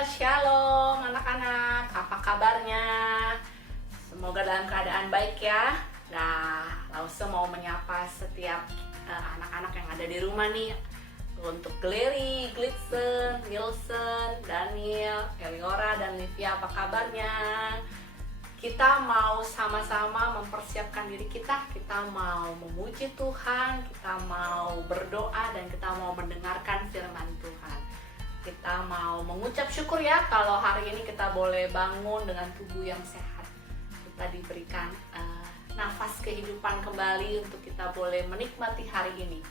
Shalom anak-anak, apa kabarnya? Semoga dalam keadaan baik ya. Nah, Lause mau menyapa setiap anak-anak yang ada di rumah nih. Untuk Glery, Glitson, Wilson, Daniel, Eliora, dan Livia, apa kabarnya? Kita mau sama-sama mempersiapkan diri kita. Kita mau memuji Tuhan, kita mau berdoa, dan kita mau mendengarkan firman Tuhan. Kita mau mengucap syukur ya kalau hari ini kita boleh bangun dengan tubuh yang sehat. Kita diberikan nafas kehidupan kembali untuk kita boleh menikmati hari ini.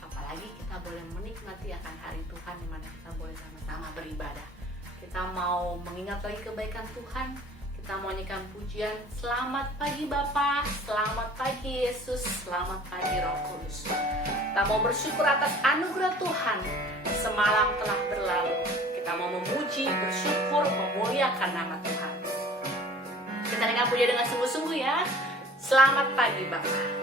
Apalagi kita boleh menikmati akan hari Tuhan di mana kita boleh sama-sama beribadah. Kita mau mengingat lagi kebaikan Tuhan. Kita mau nyanyikan pujian, selamat pagi Bapa, selamat pagi Yesus, selamat pagi Roh Kudus. Kita mau bersyukur atas anugerah Tuhan, semalam telah berlalu. Kita mau memuji, bersyukur, memuliakan nama Tuhan. Kita nyanyikan pujian dengan sungguh-sungguh ya. Selamat pagi Bapa.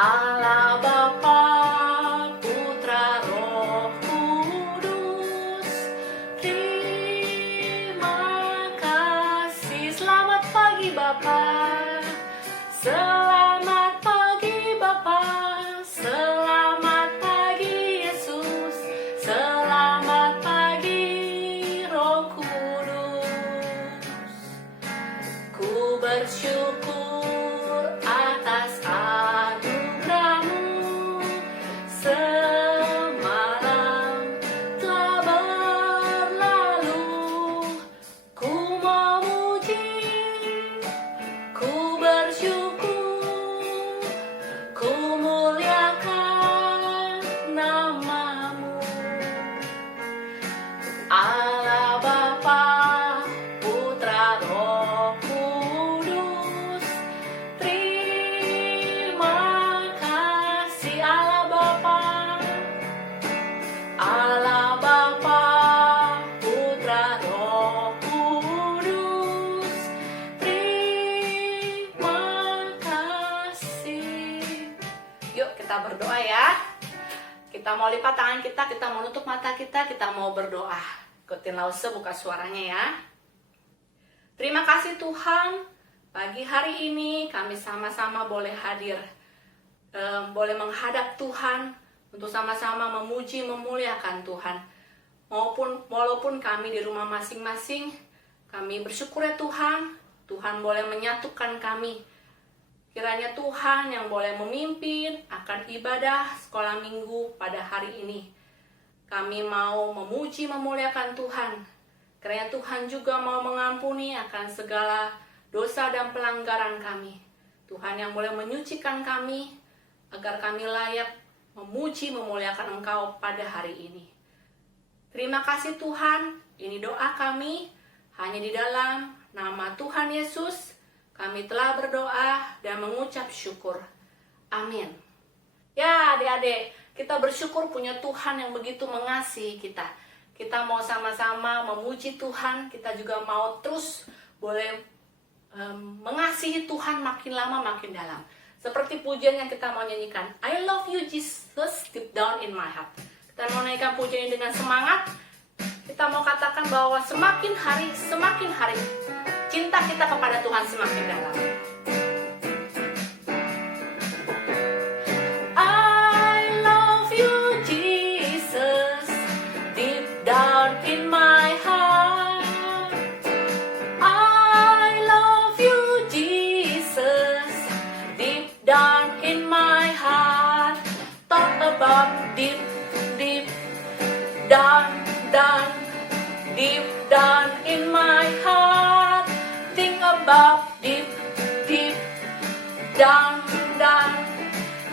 Allah Bapa, Putra, Roh Kudus, terima kasih. Selamat pagi Bapa, selamat pagi Bapa, selamat pagi Yesus, selamat pagi Roh Kudus. Ku bersyukur atas semalam telah berlalu. Ku memuji, ku bersyukur, ku muliakan namamu. Allah Bapa, Putra, Roh Kudus, terima kasih. Allah Bapa, Putra, Roh Kudus, terima kasih. Yuk kita berdoa ya. Kita mau lipat tangan kita mau nutup mata kita mau berdoa. Ikutin Lause, buka suaranya ya. Terima kasih Tuhan, pagi hari ini kami sama-sama boleh hadir, boleh menghadap Tuhan, untuk sama-sama memuji, memuliakan Tuhan. Walaupun kami di rumah masing-masing, kami bersyukur ya Tuhan, Tuhan boleh menyatukan kami. Kiranya Tuhan yang boleh memimpin akan ibadah sekolah minggu pada hari ini. Kami mau memuji, memuliakan Tuhan. Kiranya Tuhan juga mau mengampuni akan segala dosa dan pelanggaran kami. Tuhan yang boleh menyucikan kami, agar kami layak memuji, memuliakan Engkau pada hari ini. Terima kasih Tuhan, ini doa kami, hanya di dalam nama Tuhan Yesus, kami telah berdoa dan mengucap syukur. Amin. Ya adik-adik, kita bersyukur punya Tuhan yang begitu mengasihi kita. Kita mau sama-sama memuji Tuhan, kita juga mau terus boleh mengasihi Tuhan makin lama makin dalam. Seperti pujian yang kita mau nyanyikan, I love you Jesus, deep down in my heart. Kita mau nyanyikan pujian ini dengan semangat. Kita mau katakan bahwa semakin hari cinta kita kepada Tuhan semakin dalam. I love you Jesus, deep down in my heart. I love you Jesus, deep down in my heart. Talk about deep above, deep, deep down, down,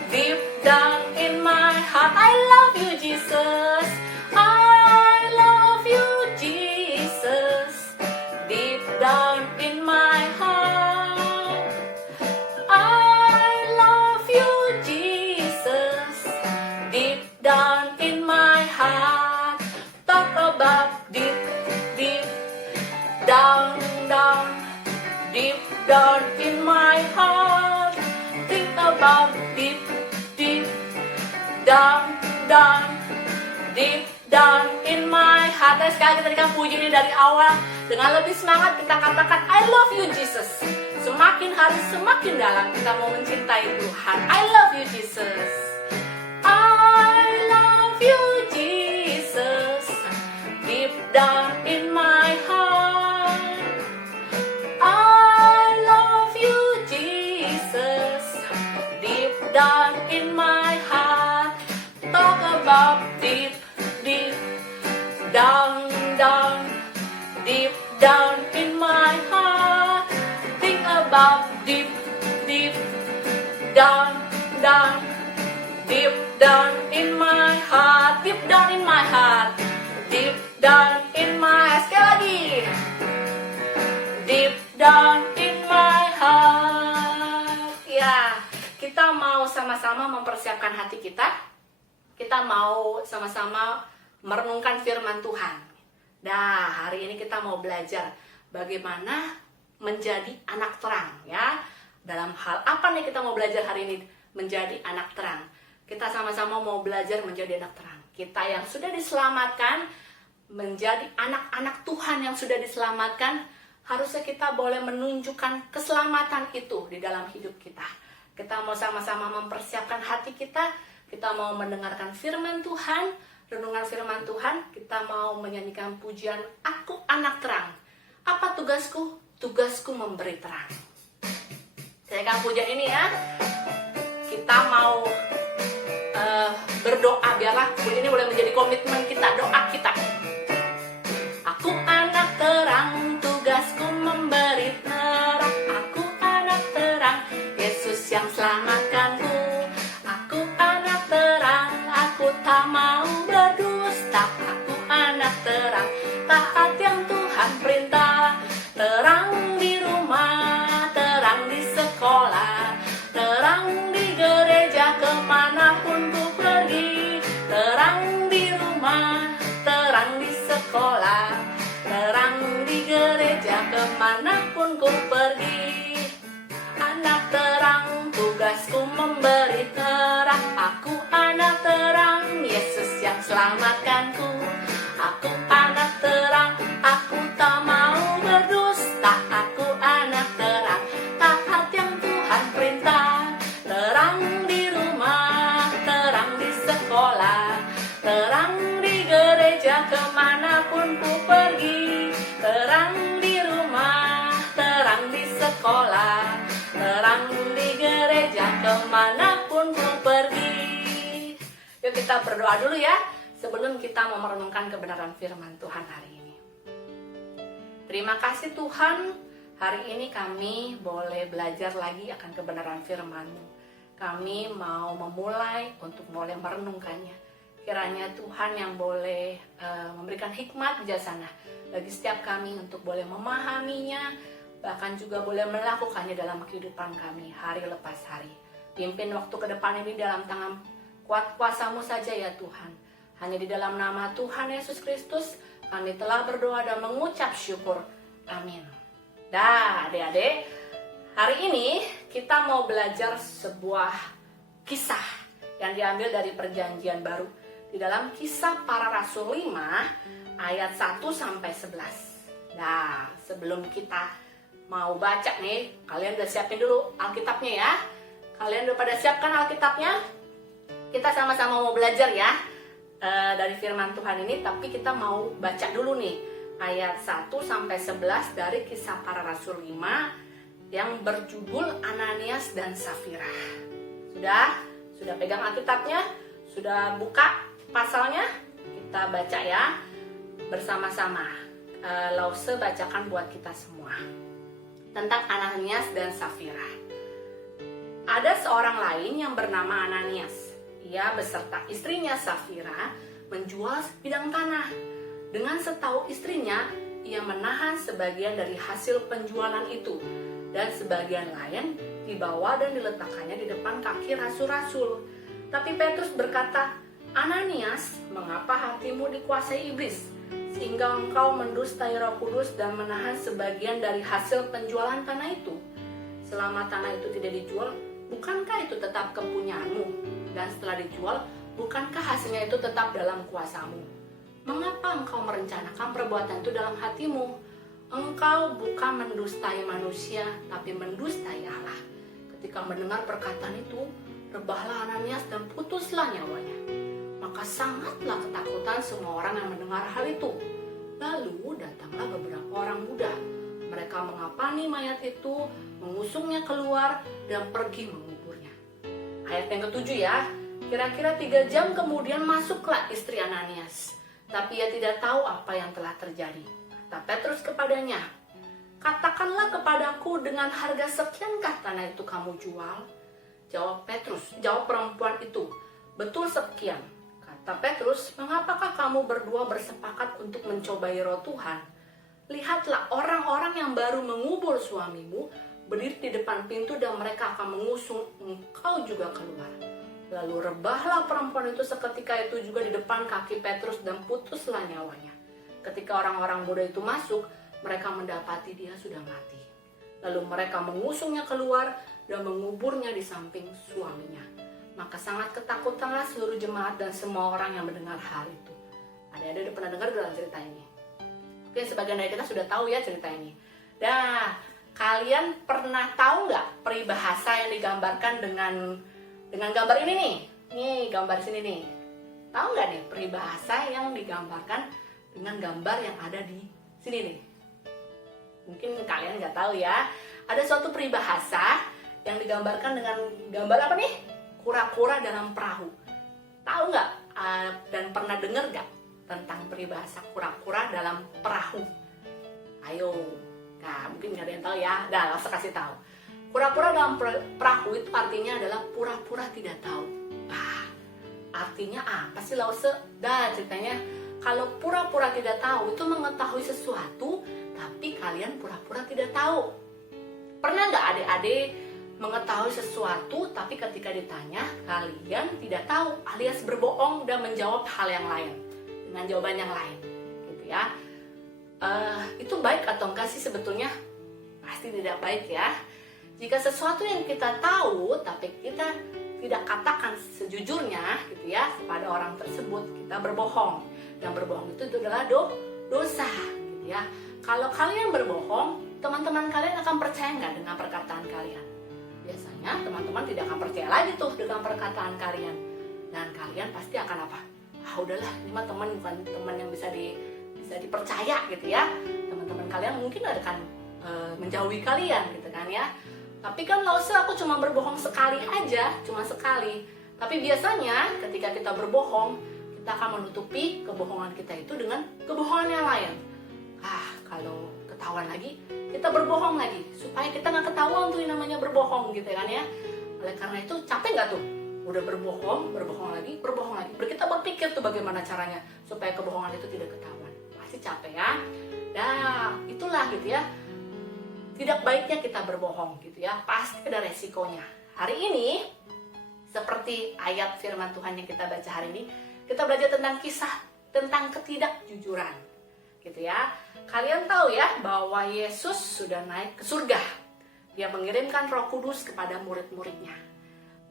deep down in my heart. I love you, Jesus. I love you, Jesus. Deep down in my heart. I love you, Jesus. Deep down in my heart. Talk about deep, deep down, down, deep down in my heart. Think about deep, deep down, down, deep down in my heart. Dan sekali kita akan puji ini dari awal dengan lebih semangat, kita katakan I love you Jesus. Semakin hari semakin dalam kita mau mencintai Tuhan. I love you Jesus. I love you Jesus. Deep down in my heart. I love you Jesus. Deep down in my heart. Talk about deep, deep down, down, deep down in my heart. Think about deep, deep down, down, deep down in my heart. Deep down in my heart. Deep down in my heart. Sekali lagi. Deep down in my heart. Ya, kita mau sama-sama mempersiapkan hati kita. Kita mau sama-sama merenungkan firman Tuhan. Nah, hari ini kita mau belajar bagaimana menjadi anak terang, ya. Dalam hal apa nih kita mau belajar hari ini menjadi anak terang? Kita sama-sama mau belajar menjadi anak terang. Kita yang sudah diselamatkan, menjadi anak-anak Tuhan yang sudah diselamatkan, harusnya kita boleh menunjukkan keselamatan itu di dalam hidup kita. Kita mau sama-sama mempersiapkan hati kita, kita mau mendengarkan firman Tuhan, renungan firman Tuhan, kita mau menyanyikan pujian Aku Anak Terang. Apa tugasku? Tugasku memberi terang. Saya akan pujian ini ya. Kita mau berdoa, biarlah pujian ini boleh menjadi komitmen kita, doa kita. Aku anak terang, tugasku memberi terang. Aku anak terang, Yesus yang selamatkanku. Aku anak terang, aku tak mau berdusta. Aku anak terang, taat yang Tuhan perintah. Terang di rumah, terang di sekolah, terang di gereja kemanapun ku pergi. Terang di rumah, terang di sekolah, terang di gereja kemanapun ku pergi. Anak terang, tugasku memberi terang. Aku anak terang, Yesus yang selamatkanku. Aku anak terang, aku tak mau berdusta. Aku anak terang, taat yang Tuhan perintah. Terang di rumah, terang di sekolah, terang di gereja kemanapun ku pergi. Terang di rumah, terang di sekolah, terang di gereja kemanapun ku pergi. Yuk kita berdoa dulu ya, sebelum kita mau merenungkan kebenaran firman Tuhan hari ini. Terima kasih Tuhan, hari ini kami boleh belajar lagi akan kebenaran firman-Mu. Kami mau memulai untuk mulai merenungkannya. Kiranya Tuhan yang boleh memberikan hikmat bijaksana bagi setiap kami untuk boleh memahaminya, bahkan juga boleh melakukannya dalam kehidupan kami hari lepas hari. Pimpin waktu ke depan ini dalam tangan kuat kuasa-Mu saja ya Tuhan. Hanya di dalam nama Tuhan Yesus Kristus kami telah berdoa dan mengucap syukur. Amin. Dah adik-adik, hari ini kita mau belajar sebuah kisah yang diambil dari Perjanjian Baru. Di dalam Kisah Para Rasul 5 ayat 1-11. Nah, sebelum kita mau baca nih, kalian udah siapin dulu Alkitabnya ya. Kalian udah pada siapkan Alkitabnya? Kita sama-sama mau belajar ya dari firman Tuhan ini, tapi kita mau baca dulu nih ayat 1-11 dari Kisah Para Rasul 5 yang berjudul Ananias dan Safira. Sudah pegang Alkitabnya? Sudah buka pasalnya? Kita baca ya bersama-sama. Lause bacakan buat kita semua. tentang Ananias dan Safira. Ada seorang lain yang bernama Ananias. Ia beserta istrinya Safira menjual sebidang tanah. Dengan setahu istrinya, ia menahan sebagian dari hasil penjualan itu, dan sebagian lain dibawa dan diletakkannya di depan kaki rasul-rasul. Tapi Petrus berkata, "Ananias, mengapa hatimu dikuasai iblis, sehingga engkau mendustai Roh Kudus dan menahan sebagian dari hasil penjualan tanah itu? Selama tanah itu tidak dijual, bukankah itu tetap kepunyaanmu? Dan setelah dijual, bukankah hasilnya itu tetap dalam kuasamu? Mengapa engkau merencanakan perbuatan itu dalam hatimu? Engkau bukan mendustai manusia, tapi mendustai Allah." Ketika mendengar perkataan itu, rebahlah Ananias dan putuslah nyawanya. Maka sangatlah ketakutan semua orang yang mendengar hal itu. Lalu datanglah beberapa orang muda. Mereka mengapani mayat itu, mengusungnya keluar, dan pergi menguburnya. Ayat yang ketujuh ya. Kira-kira 3 jam kemudian masuklah istri Ananias. Tapi ia tidak tahu apa yang telah terjadi. Kata Petrus kepadanya, "Katakanlah kepadaku, dengan harga sekiankah tanah itu kamu jual?" Jawab perempuan itu, "Betul sekian." Kata Petrus, "Mengapakah kamu berdua bersepakat untuk mencobai Roh Tuhan? Lihatlah, orang-orang yang baru mengubur suamimu berdiri di depan pintu dan mereka akan mengusung engkau juga keluar." Lalu rebahlah perempuan itu seketika itu juga di depan kaki Petrus dan putuslah nyawanya. Ketika orang-orang muda itu masuk, mereka mendapati dia sudah mati. Lalu mereka mengusungnya keluar dan menguburnya di samping suaminya. Maka sangat ketakutanlah seluruh jemaat dan semua orang yang mendengar hal itu. Ada pernah dengar dalam cerita ini? Mungkin sebagian dari kita sudah tahu ya cerita ini. Nah, kalian pernah tahu nggak peribahasa yang digambarkan dengan gambar ini nih? Nih, gambar sini nih. Tahu nggak nih peribahasa yang digambarkan dengan gambar yang ada di sini nih? Mungkin kalian nggak tahu ya. Ada suatu peribahasa yang digambarkan dengan gambar apa nih? Kura-kura dalam perahu. Tahu nggak? Dan pernah dengar nggak tentang peribahasa kura-kura dalam perahu? Ayo. Nah, mungkin nggak ada yang tahu ya. Dah, langsung kasih tahu. Pura-pura dalam perahu itu artinya adalah pura-pura tidak tahu. Artinya apa sih Lause? Ceritanya kalau pura-pura tidak tahu itu mengetahui sesuatu, tapi kalian pura-pura tidak tahu. Pernah nggak adik-adik mengetahui sesuatu, tapi ketika ditanya kalian tidak tahu, alias berbohong dan menjawab hal yang lain dengan jawaban yang lain, gitu ya? Itu baik atau enggak sih sebetulnya? Pasti tidak baik ya. Jika sesuatu yang kita tahu tapi kita tidak katakan sejujurnya gitu ya kepada orang tersebut, kita berbohong. Dan berbohong itu adalah dosa gitu ya. Kalau kalian berbohong, teman-teman kalian akan percaya nggak dengan perkataan kalian? Biasanya teman-teman tidak akan percaya lagi tuh dengan perkataan kalian. Dan kalian pasti akan apa? Udahlah, ini mah teman bukan teman yang bisa dipercaya gitu ya. Teman-teman kalian mungkin akan menjauhi kalian gitu kan ya. Tapi kan Lause, aku cuma berbohong sekali aja, cuma sekali. Tapi biasanya ketika kita berbohong, kita akan menutupi kebohongan kita itu dengan kebohongan yang lain. Kalau ketahuan lagi, kita berbohong lagi. Supaya kita nggak ketahuan tuh yang namanya berbohong gitu kan ya. Oleh karena itu capek nggak tuh? Udah berbohong lagi. Kita berpikir tuh bagaimana caranya supaya kebohongan itu tidak ketahuan. Pasti capek ya. Nah, itulah gitu ya. Tidak baiknya kita berbohong gitu ya, pasti ada resikonya. Hari ini, seperti ayat firman Tuhan yang kita baca hari ini, kita belajar tentang kisah tentang ketidakjujuran gitu ya. Kalian tahu ya bahwa Yesus sudah naik ke surga. Dia mengirimkan Roh Kudus kepada murid-muridnya.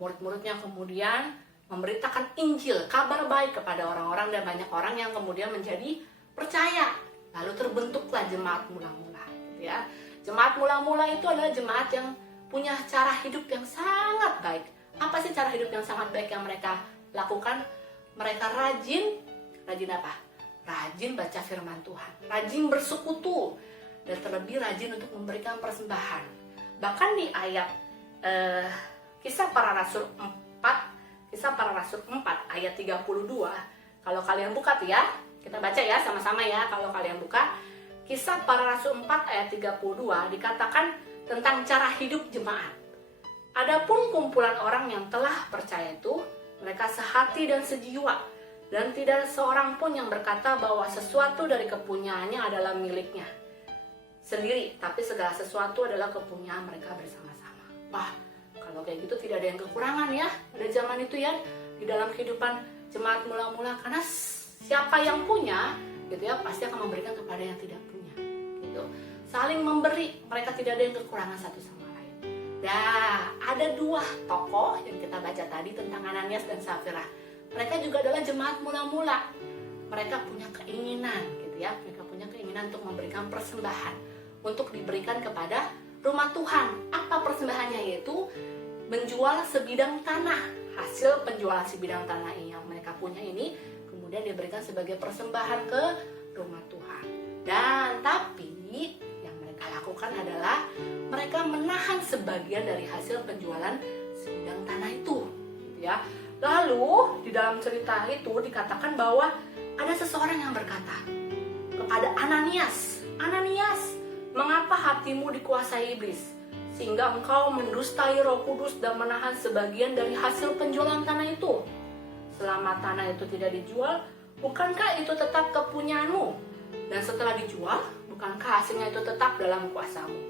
Murid-muridnya kemudian memberitakan Injil, kabar baik kepada orang-orang, dan banyak orang yang kemudian menjadi percaya. Lalu terbentuklah jemaat mula-mula gitu ya. Jemaat mula-mula itu adalah jemaat yang punya cara hidup yang sangat baik. Apa sih cara hidup yang sangat baik yang mereka lakukan? Mereka rajin apa? Rajin baca firman Tuhan, rajin bersekutu, dan terlebih rajin untuk memberikan persembahan. Bahkan di ayat Kisah Para Rasul 4 ayat 32, kalau kalian buka tuh ya, kita baca ya sama-sama ya. Kalau kalian buka, Kisah Para Rasul 4 ayat 32 dikatakan tentang cara hidup jemaat. Adapun kumpulan orang yang telah percaya itu, mereka sehati dan sejiwa, dan tidak seorang pun yang berkata bahwa sesuatu dari kepunyaannya adalah miliknya sendiri, tapi segala sesuatu adalah kepunyaan mereka bersama-sama. Wah, kalau kayak gitu tidak ada yang kekurangan ya pada zaman itu ya, di dalam kehidupan jemaat mula-mula, karena siapa yang punya gitu ya pasti akan memberikan kepada yang tidak punya gitu. Saling memberi, mereka tidak ada yang kekurangan satu sama lain. Nah, ada dua tokoh yang kita baca tadi tentang Ananias dan Safira. Mereka juga adalah jemaat mula-mula. Mereka punya keinginan gitu ya, mereka punya keinginan untuk memberikan persembahan untuk diberikan kepada rumah Tuhan. Apa persembahannya? Yaitu menjual sebidang tanah. Hasil penjualan sebidang tanah yang mereka punya ini kemudian diberikan sebagai persembahan ke rumah Tuhan. Dan tapi yang mereka lakukan adalah mereka menahan sebagian dari hasil penjualan sebidang tanah itu gitu ya. Lalu di dalam cerita itu dikatakan bahwa ada seseorang yang berkata kepada Ananias, "Ananias, mengapa hatimu dikuasai iblis, sehingga engkau mendustai Roh Kudus dan menahan sebagian dari hasil penjualan tanah itu? Selama tanah itu tidak dijual, bukankah itu tetap kepunyaanmu? Dan setelah dijual, bukankah hasilnya itu tetap dalam kuasamu?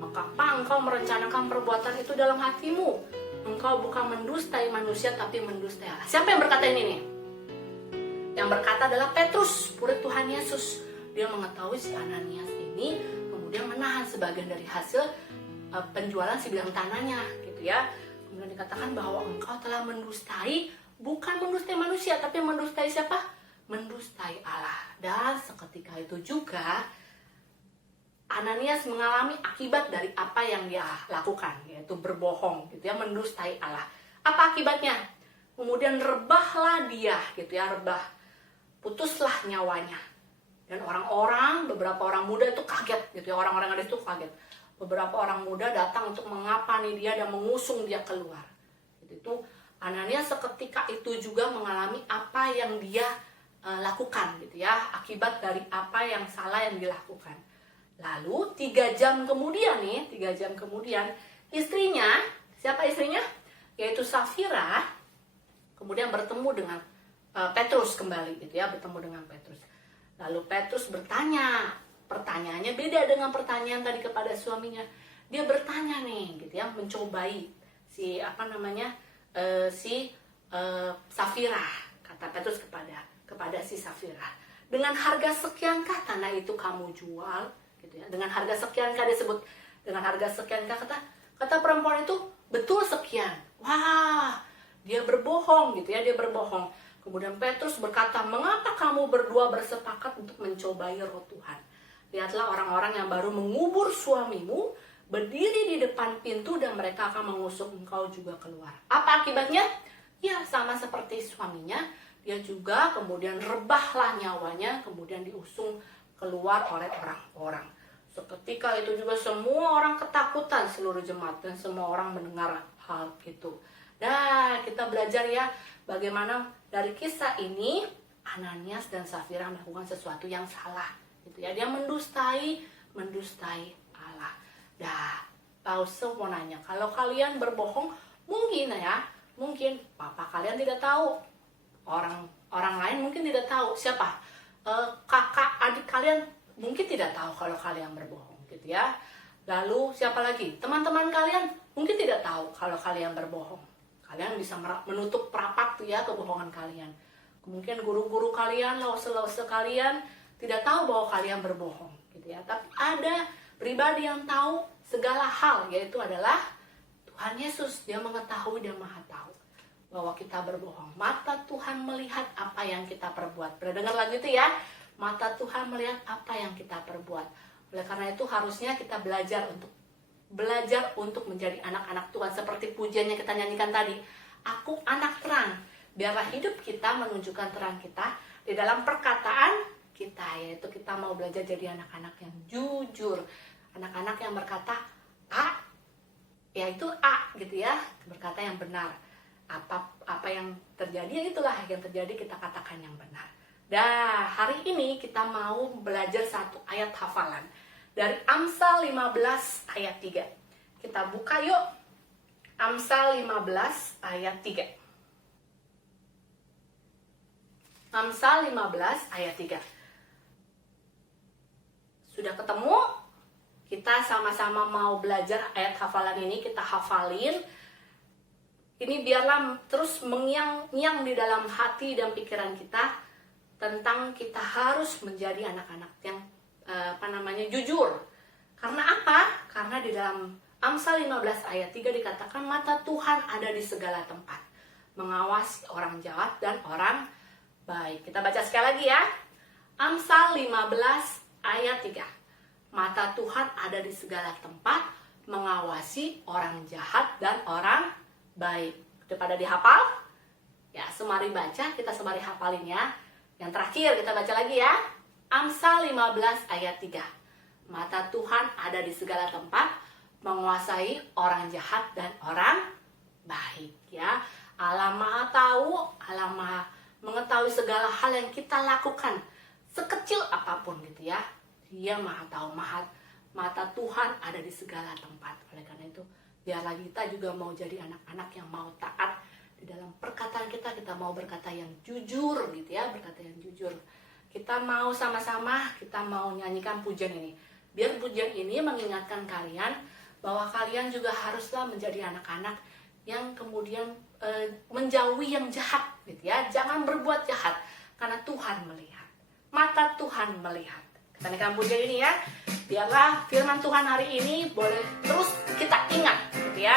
Mengapa engkau merencanakan perbuatan itu dalam hatimu? Engkau bukan mendustai manusia, tapi mendustai Allah." Siapa yang berkata ini nih? Yang berkata adalah Petrus, murid Tuhan Yesus. Dia mengetahui si Ananias ini kemudian menahan sebagian dari hasil penjualan sebidang tanahnya gitu ya. Kemudian dikatakan bahwa engkau telah mendustai, bukan mendustai manusia, tapi mendustai siapa? Mendustai Allah. Dan seketika itu juga Ananias mengalami akibat dari apa yang dia lakukan, yaitu berbohong gitu ya, mendustai Allah. Apa akibatnya? Kemudian rebahlah dia gitu ya, rebah, putuslah nyawanya. Dan orang-orang, beberapa orang muda itu kaget gitu ya, orang-orang yang ada itu kaget. Beberapa orang muda datang untuk mengapani dia dan mengusung dia keluar. Itu Ananias seketika itu juga mengalami apa yang dia lakukan gitu ya, akibat dari apa yang salah yang dilakukan. Lalu 3 jam kemudian nih, 3 jam kemudian istrinya, siapa istrinya? Yaitu Safira, kemudian bertemu dengan Petrus kembali gitu ya, bertemu dengan Petrus. Lalu Petrus bertanya, pertanyaannya beda dengan pertanyaan tadi kepada suaminya. Dia bertanya nih, gitu ya, mencobai si Safira. Kata Petrus kepada si Safira, dengan harga sekiankah tanah itu kamu jual? Gitu ya. Dengan harga sekiankah disebut? Dengan harga sekiankah kata perempuan itu betul sekian. Wah, dia berbohong gitu ya, dia berbohong. Kemudian Petrus berkata, "Mengapa kamu berdua bersepakat untuk mencobai Roh Tuhan? Lihatlah orang-orang yang baru mengubur suamimu berdiri di depan pintu dan mereka akan mengusung engkau juga keluar." Apa akibatnya? Ya, sama seperti suaminya, dia juga kemudian rebahlah nyawanya, kemudian diusung keluar oleh orang-orang. Seketika itu juga semua orang ketakutan, seluruh jemaat, dan semua orang mendengar hal itu. Nah, kita belajar ya, bagaimana dari kisah ini Ananias dan Safira melakukan sesuatu yang salah gitu ya. Dia mendustai Allah. Dah, Paulus mau nanya, kalau kalian berbohong, mungkin papa kalian tidak tahu, orang lain mungkin tidak tahu, siapa? Kakak adik kalian mungkin tidak tahu kalau kalian berbohong gitu ya. Lalu siapa lagi? Teman-teman kalian mungkin tidak tahu kalau kalian berbohong. Kalian bisa menutup rapat tuh ya kebohongan kalian. Mungkin guru-guru kalian, lause-lause kalian tidak tahu bahwa kalian berbohong gitu ya. Tapi ada pribadi yang tahu segala hal, yaitu adalah Tuhan Yesus. Dia mengetahui, dia maha tahu bahwa kita berbohong. Mata Tuhan melihat apa yang kita perbuat. Pernah dengar lagu itu ya? Mata Tuhan melihat apa yang kita perbuat. Oleh karena itu harusnya kita belajar untuk menjadi anak-anak Tuhan, seperti pujian yang kita nyanyikan tadi. Aku anak terang. Biarlah hidup kita menunjukkan terang kita di dalam perkataan kita, yaitu kita mau belajar jadi anak-anak yang jujur, anak-anak yang berkata A, yaitu A gitu ya, berkata yang benar. Apa yang terjadi, ya itulah yang terjadi, kita katakan yang benar. Nah, hari ini kita mau belajar satu ayat hafalan dari Amsal 15 ayat 3. Kita buka yuk. Amsal 15 ayat 3. Amsal 15 ayat 3. Sudah ketemu? Kita sama-sama mau belajar ayat hafalan ini, kita hafalin. Ini biarlah terus mengiang-ngiang di dalam hati dan pikiran kita tentang kita harus menjadi anak-anak yang jujur. Karena apa? Karena di dalam Amsal 15 ayat 3 dikatakan mata Tuhan ada di segala tempat, mengawasi orang jahat dan orang baik. Kita baca sekali lagi ya. Amsal 15 ayat 3. Mata Tuhan ada di segala tempat, mengawasi orang jahat dan orang baik. Udah pada dihafal? Ya, semari baca, kita semari hafalin ya. Yang terakhir kita baca lagi ya. Amsal 15 ayat 3. Mata Tuhan ada di segala tempat, menguasai orang jahat dan orang baik ya. Allah Maha tahu, Allah Maha mengetahui segala hal yang kita lakukan, sekecil apapun gitu ya. Dia Maha tahu, mata Tuhan ada di segala tempat. Oleh karena itu, biarlah kita juga mau jadi anak-anak yang mau taat di dalam perkataan kita. Kita mau berkata yang jujur gitu ya, berkata yang jujur. Kita mau sama-sama, kita mau nyanyikan pujian ini. Biar pujian ini mengingatkan kalian bahwa kalian juga haruslah menjadi anak-anak yang kemudian menjauhi yang jahat gitu ya. Jangan berbuat jahat karena Tuhan melihat. Mata Tuhan melihat. Kita nyanyikan pujian ini ya. Biarlah firman Tuhan hari ini boleh terus kita ingat gitu ya.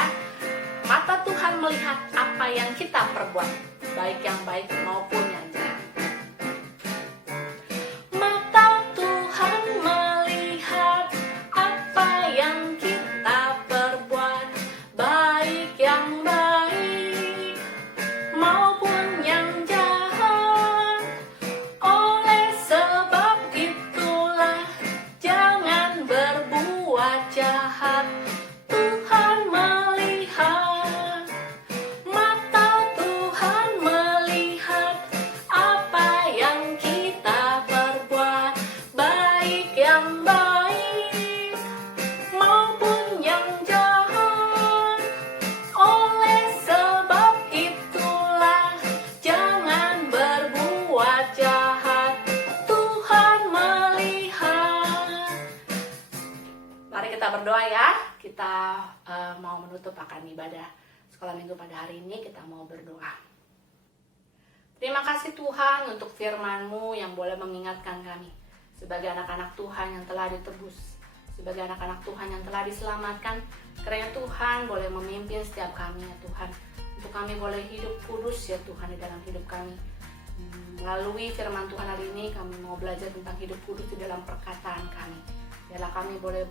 Mata Tuhan melihat apa yang kita perbuat, baik yang baik maupun yang jahat. Mata Tuhan melihat apa yang kita perbuat, baik yang baik maupun yang jahat. Oleh sebab itulah jangan berbuat jahat. Tuhan melihat, mata Tuhan melihat apa yang kita perbuat, baik yang baik maupun yang jahat. Oleh sebab itulah jangan berbuat jahat. Tuhan melihat. Mari kita berdoa ya. Kita mau menutup akan ibadah sekolah minggu pada hari ini. Kita mau berdoa. Terima kasih Tuhan untuk firman-Mu yang boleh mengingatkan kami sebagai anak-anak Tuhan yang telah ditebus, sebagai anak-anak Tuhan yang telah diselamatkan. Kiranya Tuhan boleh memimpin setiap kami ya Tuhan, untuk kami boleh hidup kudus ya Tuhan di dalam hidup kami. Melalui firman Tuhan hari ini kami mau belajar tentang hidup kudus di dalam perkataan kami. Biarlah kami boleh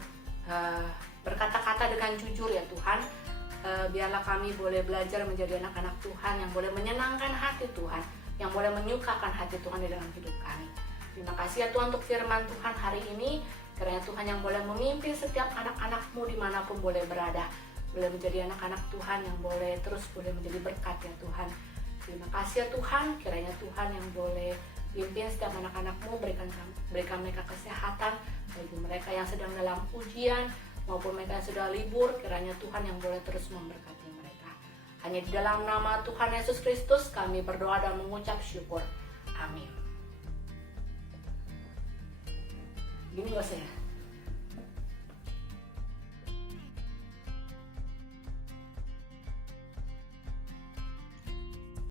berkata-kata dengan jujur ya Tuhan. Biarlah kami boleh belajar menjadi anak-anak Tuhan yang boleh menyenangkan hati Tuhan, yang boleh menyukakan hati Tuhan di dalam hidup kami. Terima kasih ya Tuhan untuk firman Tuhan hari ini. Kiranya Tuhan yang boleh memimpin setiap anak-anak-Mu dimanapun boleh berada, boleh menjadi anak-anak Tuhan yang boleh terus boleh menjadi berkat ya Tuhan. Terima kasih ya Tuhan. Kiranya Tuhan yang boleh pimpin setiap anak-anak-Mu, berikan mereka kesehatan, bagi mereka yang sedang dalam ujian maupun mereka yang sudah libur. Kiranya Tuhan yang boleh terus memberkati mereka. Hanya di dalam nama Tuhan Yesus Kristus kami berdoa dan mengucap syukur. Amin. Gini gak usah ya?